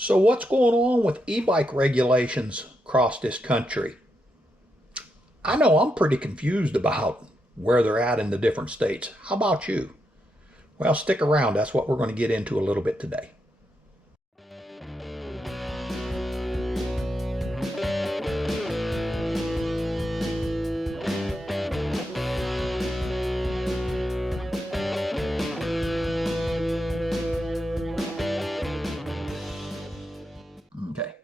So what's going on with e-bike regulations across this country? I know I'm pretty confused about where they're at in the different states. How about you? Well, stick around. That's what we're going to get into a little bit today. Okay.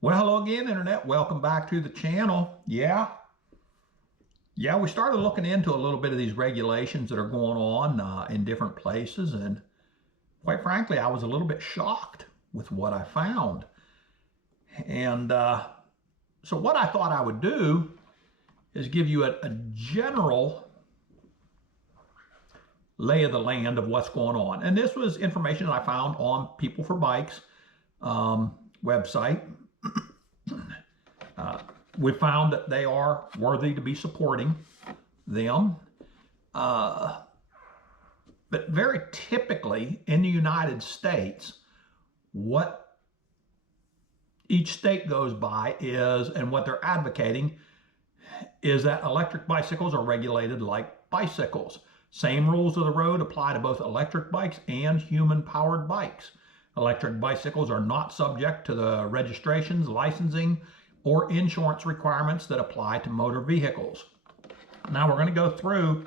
Well, hello again, Internet. Welcome back to the channel. Yeah, we started looking into a little bit of these regulations that are going on in different places, and quite frankly, I was a little bit shocked with what I found. And so what I thought I would do is give you a general lay of the land of what's going on. And this was information that I found on People for Bikes website. We found that they are worthy to be supporting them. But very typically in the United States, what each state goes by is, and what they're advocating is that electric bicycles are regulated like bicycles. Same rules of the road apply to both electric bikes and human-powered bikes. Electric bicycles are not subject to the registrations, licensing, or insurance requirements that apply to motor vehicles. Now we're going to go through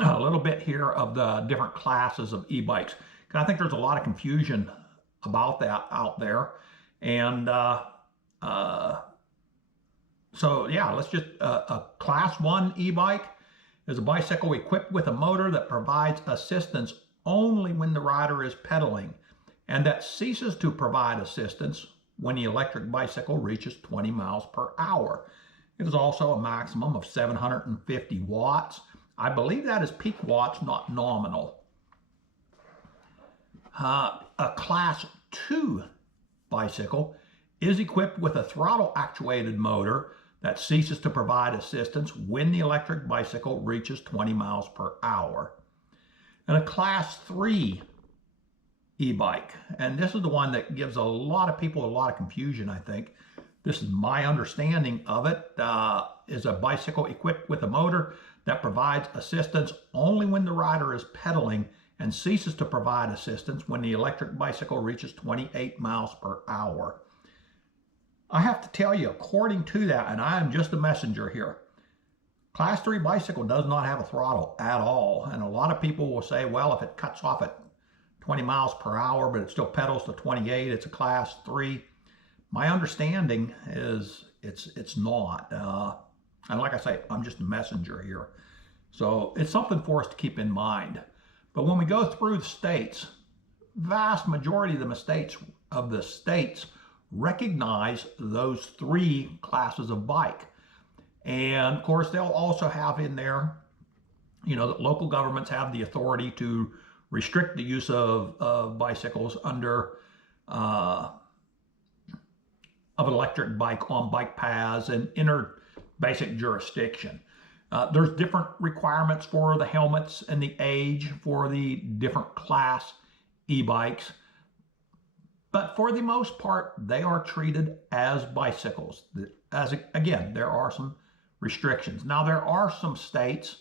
a little bit here of the different classes of e-bikes, because I think there's a lot of confusion about that out there. And so yeah, let's just, a class 1 e-bike is a bicycle equipped with a motor that provides assistance only when the rider is pedaling, and that ceases to provide assistance when the electric bicycle reaches 20 miles per hour. It is also a maximum of 750 watts. I believe that is peak watts, not nominal. A class 2 bicycle is equipped with a throttle actuated motor that ceases to provide assistance when the electric bicycle reaches 20 miles per hour. And a class 3 e-bike, and this is the one that gives a lot of people a lot of confusion, I think. This is my understanding of it, is a bicycle equipped with a motor that provides assistance only when the rider is pedaling and ceases to provide assistance when the electric bicycle reaches 28 miles per hour. I have to tell you, according to that, and I am just a messenger here, class 3 bicycle does not have a throttle at all. And a lot of people will say, well, if it cuts off at 20 miles per hour, but it still pedals to 28, it's a class 3. My understanding is it's not. And like I say, I'm just a messenger here. So it's something for us to keep in mind. But when we go through the states, vast majority of the states recognize those 3 classes of bike. And of course, they'll also have in there, you know, that local governments have the authority to restrict the use of bicycles under of an electric bike on bike paths and inner basic jurisdiction. There's different requirements for the helmets and the age for the different class e-bikes, but for the most part, they are treated as bicycles. Again, there are some restrictions. Now, there are some states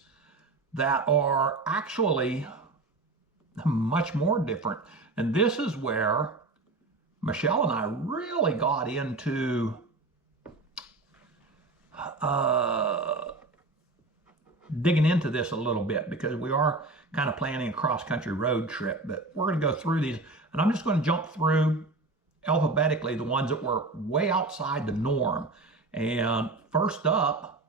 that are actually much more different. And this is where Michelle and I really got into digging into this a little bit, because we are kind of planning a cross-country road trip. But we're going to go through these, and I'm just going to jump through alphabetically the ones that were way outside the norm. And first up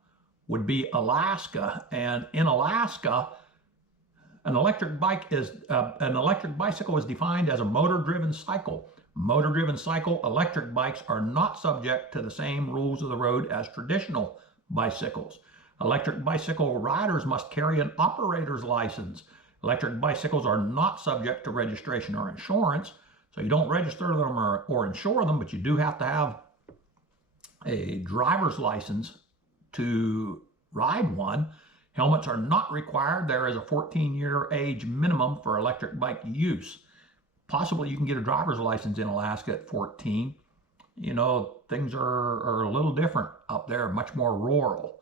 would be Alaska. And in Alaska, an electric bicycle is defined as a motor-driven cycle. Motor-driven cycle electric bikes are not subject to the same rules of the road as traditional bicycles. Electric bicycle riders must carry an operator's license. Electric bicycles are not subject to registration or insurance, so you don't register them or insure them, but you do have to have a driver's license to ride one. Helmets are not required. There is a 14-year age minimum for electric bike use. possibly you can get a driver's license in Alaska at 14. You know, things are a little different up there, much more rural.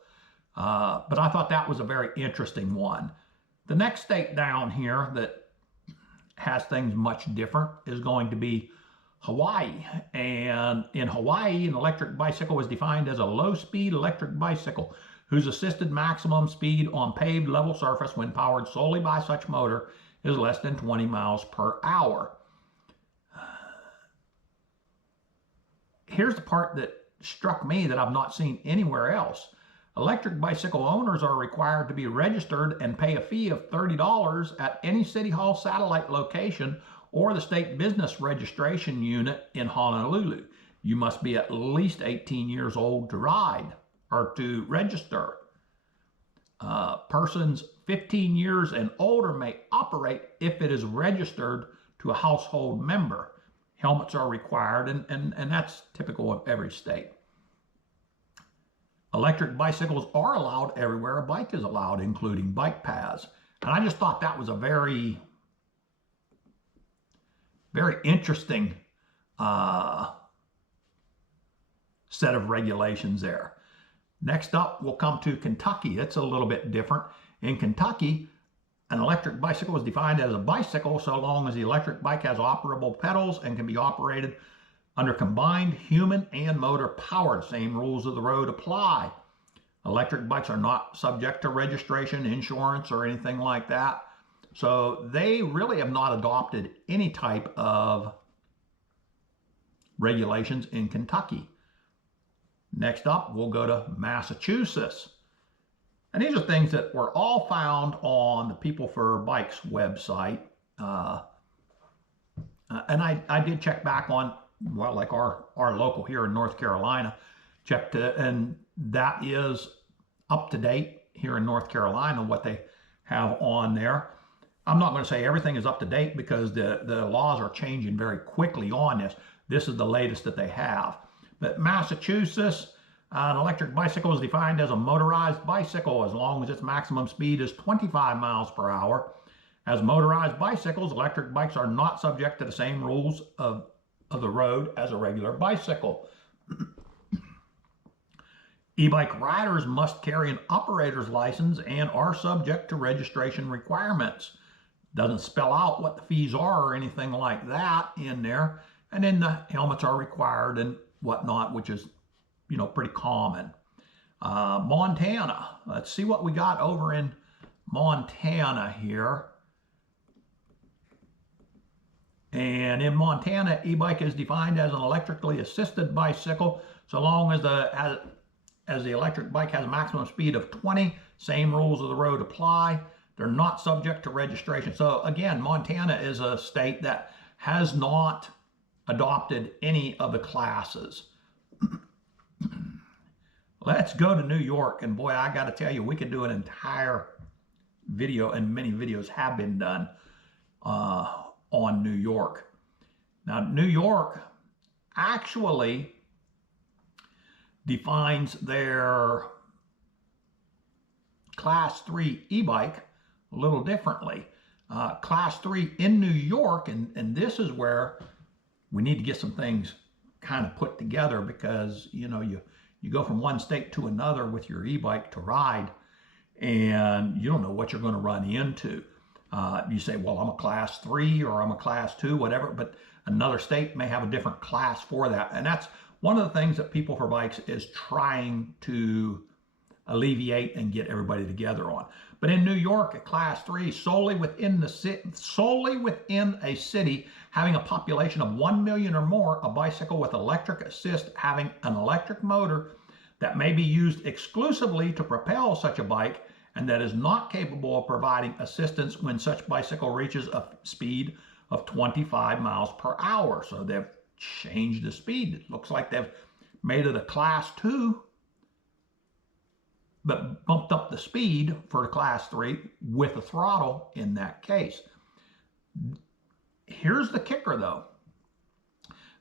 But I thought that was a very interesting one. The next state down here that has things much different is going to be Hawaii. And in Hawaii, an electric bicycle is defined as a low-speed electric bicycle whose assisted maximum speed on paved level surface when powered solely by such motor is less than 20 miles per hour. Here's the part that struck me that I've not seen anywhere else. Electric bicycle owners are required to be registered and pay a fee of $30 at any City Hall satellite location or the state business registration unit in Honolulu. You must be at least 18 years old to ride or to register. Persons 15 years and older may operate if it is registered to a household member. Helmets are required, and that's typical of every state. Electric bicycles are allowed everywhere a bike is allowed, including bike paths. And I just thought that was a very, very interesting set of regulations there. Next up, we'll come to Kentucky. It's a little bit different. In Kentucky, an electric bicycle is defined as a bicycle so long as the electric bike has operable pedals and can be operated under combined human and motor power. Same rules of the road apply. Electric bikes are not subject to registration, insurance, or anything like that. So they really have not adopted any type of regulations in Kentucky. Next up, we'll go to Massachusetts. And these are things that were all found on the People for Bikes website. And I did check back on, well, like our local here in North Carolina, checked it, and that is up to date here in North Carolina, what they have on there. I'm not going to say everything is up to date because the laws are changing very quickly on this. This is the latest that they have. But Massachusetts, an electric bicycle is defined as a motorized bicycle as long as its maximum speed is 25 miles per hour. As motorized bicycles, electric bikes are not subject to the same rules of the road as a regular bicycle. E-bike riders must carry an operator's license and are subject to registration requirements. Doesn't spell out what the fees are or anything like that in there. And then the helmets are required and whatnot, which is, you know, pretty common. Montana, let's see what we got over in Montana here. And in Montana, e-bike is defined as an electrically assisted bicycle so long as the electric bike has a maximum speed of 20. Same rules of the road apply. They're not subject to registration. So again, Montana is a state that has not adopted any of the classes. Let's go to New York, and boy, I got to tell you, we could do an entire video, and many videos have been done on New York. Now, New York actually defines their Class 3 e-bike a little differently. Class 3 in New York, and this is where we need to get some things kind of put together because, you know, you go from one state to another with your e-bike to ride, and you don't know what you're going to run into. You say, well, I'm a Class 3 or I'm a Class 2, whatever, but another state may have a different class for that. And that's one of the things that People for Bikes is trying to alleviate and get everybody together on. But in New York, at Class 3, solely within a city having a population of 1 million or more, a bicycle with electric assist having an electric motor that may be used exclusively to propel such a bike and that is not capable of providing assistance when such bicycle reaches a speed of 25 miles per hour. So they've changed the speed. It looks like they've made it a Class 2, but bumped up the speed for the Class 3 with a throttle in that case. Here's the kicker though.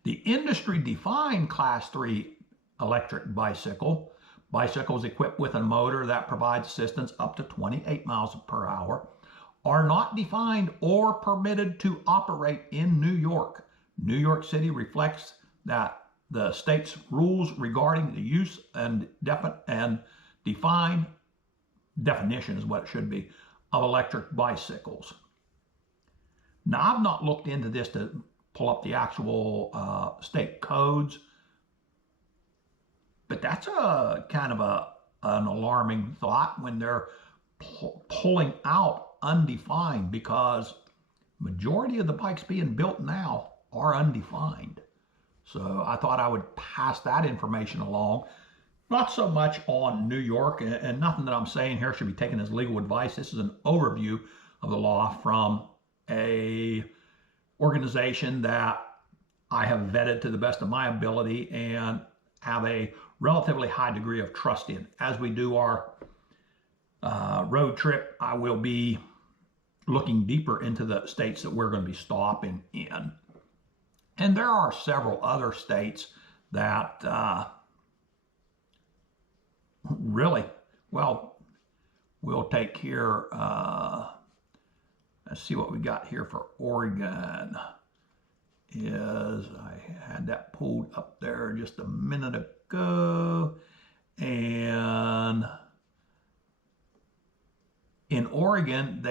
The industry defined Class 3 electric bicycles equipped with a motor that provides assistance up to 28 miles per hour are not defined or permitted to operate in New York. New York City reflects that the state's rules regarding the use and definition is what it should be, of electric bicycles. Now, I've not looked into this to pull up the actual state codes, but that's a kind of an alarming thought when they're pulling out undefined, because majority of the bikes being built now are undefined. So I thought I would pass that information along. Not so much on New York, and nothing that I'm saying here should be taken as legal advice. This is an overview of the law from a organization that I have vetted to the best of my ability and have a relatively high degree of trust in. As we do our road trip, I will be looking deeper into the states that we're going to be stopping in. And there are several other states that really, well, we'll take here, let's see what we got here for Oregon. I had that pulled up there just a minute ago, and in Oregon,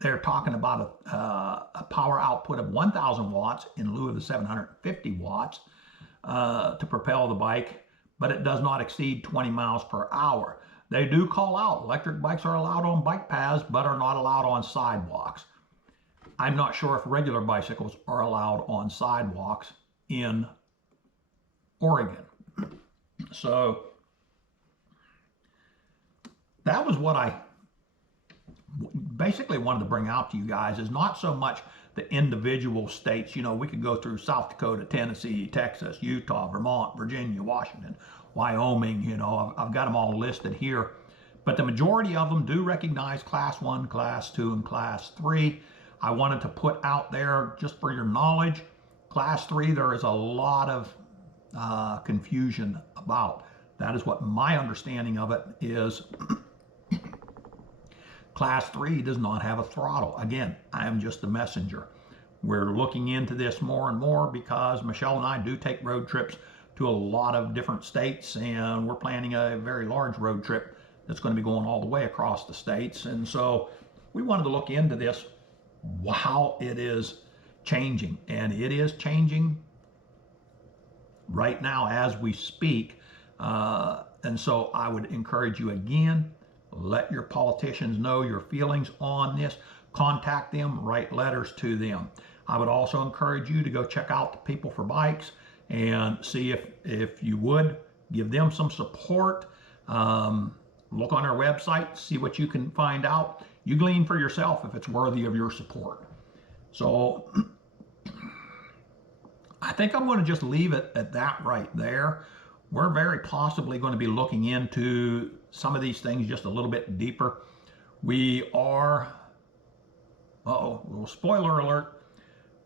they're talking about a power output of 1,000 watts in lieu of the 750 watts to propel the bike, but it does not exceed 20 miles per hour. They do call out electric bikes are allowed on bike paths, but are not allowed on sidewalks. I'm not sure if regular bicycles are allowed on sidewalks in Oregon. So that was what I basically wanted to bring out to you guys, is not so much the individual states. You know, we could go through South Dakota, Tennessee, Texas, Utah, Vermont, Virginia, Washington, Wyoming. You know, I've got them all listed here, but the majority of them do recognize Class 1, Class 2, and Class 3. I wanted to put out there, just for your knowledge, Class 3, there is a lot of confusion about. That is what my understanding of it is. Class 3 does not have a throttle. Again, I am just the messenger. We're looking into this more and more because Michelle and I do take road trips to a lot of different states, and we're planning a very large road trip that's going to be going all the way across the states. And so we wanted to look into this, how it is changing. And it is changing right now as we speak. And so I would encourage you again, let your politicians know your feelings on this. Contact them, write letters to them. I would also encourage you to go check out the People for Bikes and see if you would give them some support. Look on our website, see what you can find out. You glean for yourself if it's worthy of your support. So I think I'm going to just leave it at that right there. We're very possibly going to be looking into some of these things just a little bit deeper. We are, little spoiler alert,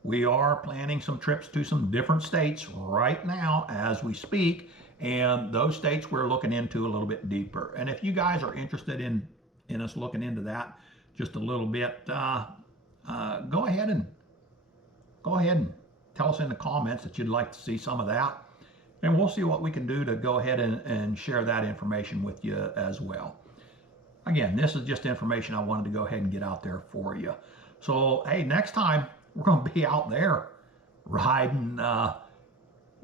we are planning some trips to some different states right now as we speak, and those states we're looking into a little bit deeper. And if you guys are interested in us looking into that just a little bit, go ahead and tell us in the comments that you'd like to see some of that. And we'll see what we can do to go ahead and share that information with you as well. Again, this is just information I wanted to go ahead and get out there for you. So, hey, next time we're going to be out there riding.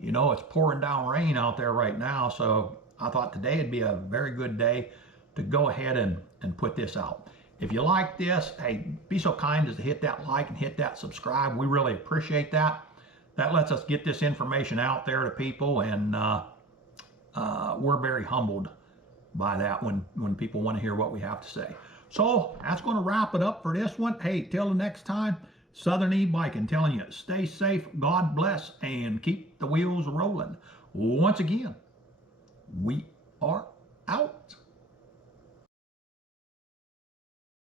You know, it's pouring down rain out there right now. So I thought today would be a very good day to go ahead and put this out. If you like this, hey, be so kind as to hit that like and hit that subscribe. We really appreciate that. That lets us get this information out there to people, and we're very humbled by that when people want to hear what we have to say. So that's going to wrap it up for this one. Hey, till the next time, Southern E-Biking telling you, stay safe, God bless, and keep the wheels rolling. Once again, we are out.